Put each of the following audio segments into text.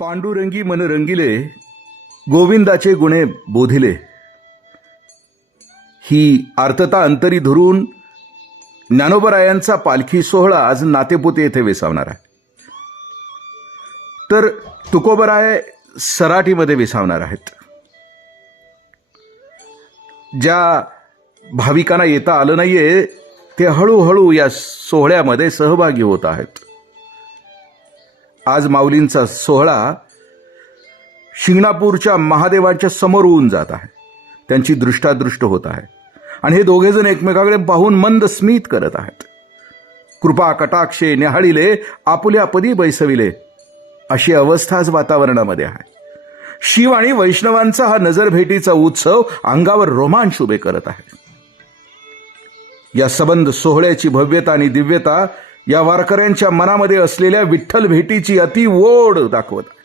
पांडुरंगी मन रंगिले, गोविंदाचे गुणे बोधिले. ही आर्तता अंतरी धरून ज्ञानोबरायांचा पालखी सोहळा आज नातेपुते येथे विसावणार आहे. तर तुकोबराय सराटीमध्ये विसावणार आहेत. ज्या भाविकांना येता आलं नाहीये ते हळूहळू या सोहळ्यामध्ये सहभागी होत आहेत. आज माऊलींचा सोहळा शिंगणापूरच्या महादेवांच्या समोर होऊन जात आहे. त्यांची दृष्टादृष्ट होत आहे आणि हे दोघेजण एकमेकाकडे पाहून मंद स्मित करत आहेत. कृपा कटाक्षे न्याहाळिले, आपुल्या पदी बैसविले, अशी अवस्था आज वातावरणामध्ये आहे. शिव आणि वैष्णवांचा हा नजरभेटीचा उत्सव अंगावर रोमांच उभे करत आहे. या सबंध सोहळ्याची भव्यता आणि दिव्यता या वारकऱ्यांच्या मनामध्ये असलेल्या विठ्ठल भेटीची अति ओढ दाखवत आहे.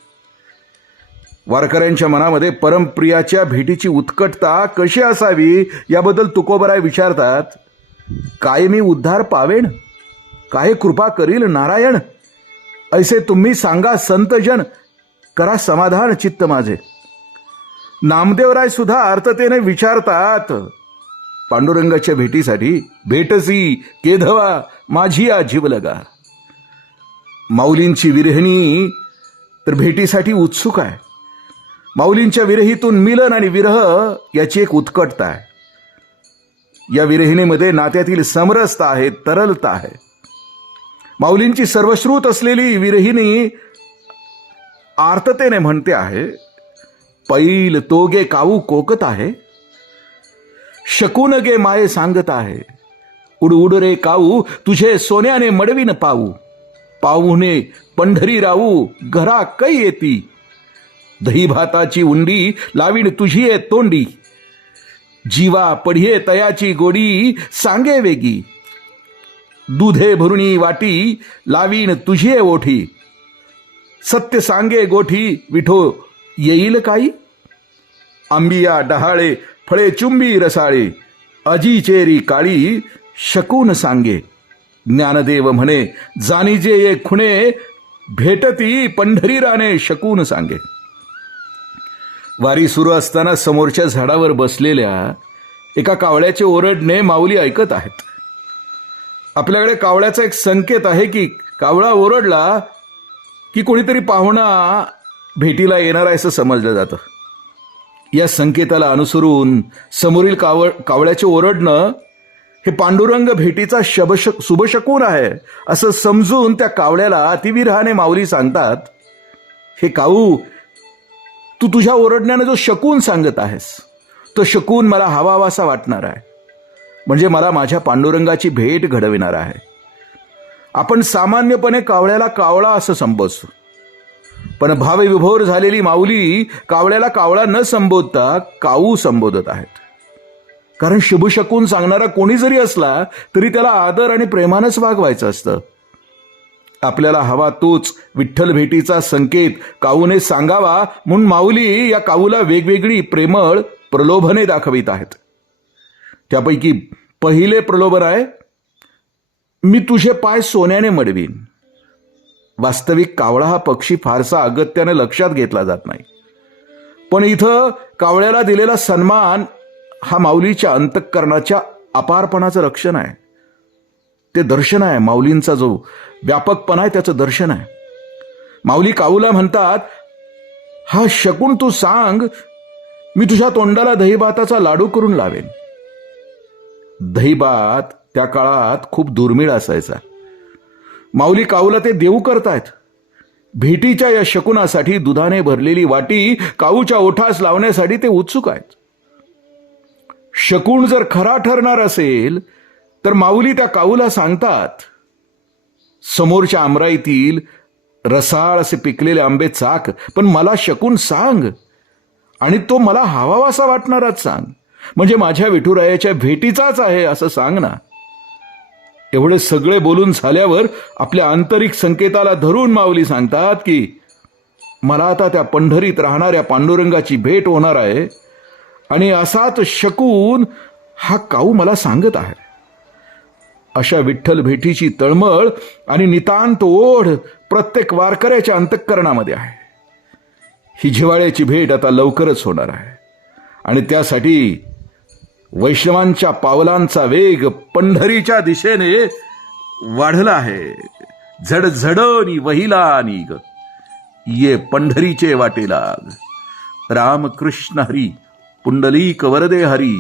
वारकऱ्यांच्या मनामध्ये परमप्रियाच्या भेटीची उत्कटता कशी असावी याबद्दल तुकोबराय विचारतात. काय मी उद्धार पावेण, काय कृपा करील नारायण, ऐसे तुम्ही सांगा संतजन, करा समाधान चित्त माझे. नामदेवराय सुद्धा अर्थतेने विचारतात. पांडुरंगाच्या भेटीसाठी भेटसी केधवा माझी या जीव लगा. माऊलींची विरहिणी तर भेटीसाठी उत्सुक आहे. माऊलींच्या विरहीतून मिलन आणि विरह याची एक उत्कटता आहे. या विरहिणीमध्ये नात्यातील समरसता आहे, तरलता आहे. माऊलींची सर्वश्रुत असलेली विरहिणी आर्ततेने म्हणते आहे, पैल तोगे काऊ कोकत आहे, शकून गे माये सांगत आहे, उड उड रे काऊ तुझे सोन्याने मडवीन पाऊ, पाऊने पंढरी राऊ घरा कै येती, दही भाताची उंडी लावीन तुझी ये तोंडी, जीवा पढिये तयाची गोडी सांगे वेगी, दुधे भरुणी वाटी लावीन तुझी ओठी, सत्य सांगे गोठी विठो येईल काही, आंबिया डहाळे फळे चुंबी रसाळे, अजी चेरी काळी शकून सांगे, ज्ञानदेव म्हणे जाणीजे ये खुणे, भेटती पंढरीराने शकून सांगे. वारी सुरू असताना समोरच्या झाडावर बसलेल्या एका कावळ्याचे ओरडणे माऊली ऐकत आहेत. आपल्याकडे कावळ्याचा एक संकेत आहे की कावळा ओरडला की कोणीतरी पाहुणा भेटीला येणार आहे असं समजलं जातं. या संकेताला अनुसरून समोरील कावळ्याचे ओरडणं हे पांडुरंग भेटीचा शुभशकून आहे असं समजून त्या कावळ्याला अतिविरहाने माऊली सांगतात, हे काऊ, तू तुझ्या ओरडण्याने जो शकून सांगत आहेस तो शकून मला हवावासा वाटणार आहे, म्हणजे मला माझ्या पांडुरंगाची भेट घडविणार आहे. आपण सामान्यपणे कावळ्याला कावळा असं संबोधतो, पण भावविभोर झालेली माऊली कावळ्याला कावळा न संबोधता काऊ संबोधत आहेत. कारण शुभशकून सांगणारा कोणी जरी असला तरी त्याला आदर आणि प्रेमानंच वागवायचं असतं. आपल्याला हवा तोच विठ्ठल भेटीचा संकेत काऊने सांगावा म्हणून माऊली या काऊला वेगवेगळी प्रेमळ प्रलोभने दाखवित आहेत. त्यापैकी पहिले प्रलोभन आहे, मी तुझे पाय सोन्याने मडवीन. वास्तविक कावळा हा पक्षी फारसा अगत्याने लक्षात घेतला जात नाही, पण इथं कावळ्याला दिलेला सन्मान हा माऊलीच्या अंतःकरणाच्या अपारपणाचं रक्षण आहे. ते दर्शन आहे. माऊलींचा जो व्यापकपणा आहे त्याचं दर्शन आहे. माऊली काऊला म्हणतात, हा शकून तू सांग, मी तुझ्या तोंडाला दहीभाताचा लाडू करून लावेन. दहीभात त्या काळात खूप दुर्मिळ असायचा. माऊली काऊला ते देऊ करतायत. भेटीच्या या शकुनासाठी दुधाने भरलेली वाटी काऊच्या ओठास लावण्यासाठी ते उत्सुक आहेत. शकून जर खरा ठरणार असेल तर माऊली त्या काऊला सांगतात, समोरच्या आमराईतील रसाळ असे पिकलेले आंबे चाक, पण मला शकून सांग आणि तो मला हवावासा वाटणाराच सांग, म्हणजे माझ्या विठुरायाच्या भेटीचाच आहे असं सांग ना. एवढे सगळे बोलून झाल्यावर आपल्या आंतरिक संकेताला धरून माऊली सांगतात की मला आता त्या पंढरीत राहणाऱ्या पांडुरंगाची भेट होणार आहे आणि असाच शकून हा काऊ मला सांगत आहे. अशा विठ्ठल भेटीची तळमळ आणि नितांत ओढ प्रत्येक वारकऱ्याच्या अंतःकरणामध्ये आहे. ही जिव्हाळ्याची भेट आता लवकरच होणार आहे आणि त्यासाठी वैष्णवांच्या पावलांचा वेग पंढरीच्या दिशेने वाढला आहे. झडझडनी वहिला निग ये पंढरीचे वाटे लाग. रामकृष्ण हरी पुंडलीक वरदे हरी